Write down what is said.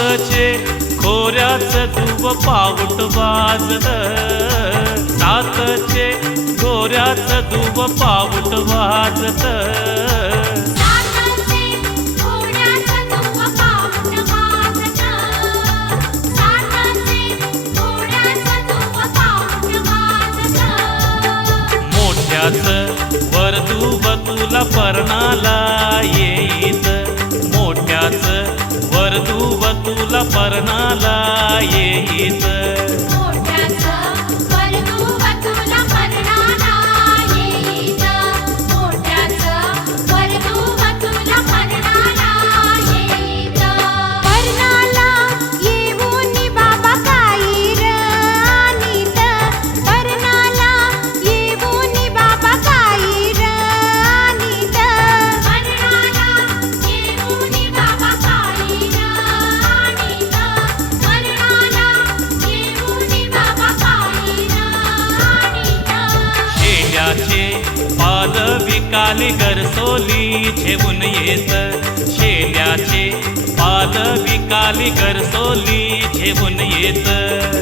सातचे खोऱ्याच दुव पाऊट वाजत सातचे खोऱ्याच तुव पाऊट वाजत तुव मोठ्याच वरदुव तुला परणाला मोठ्याच वरदुव तुला परणाला येईत शेल्याचे पाद विकाली गरसोली झेवून येत. शेल्याचे पाद विकाली गरसोली झेवून येत.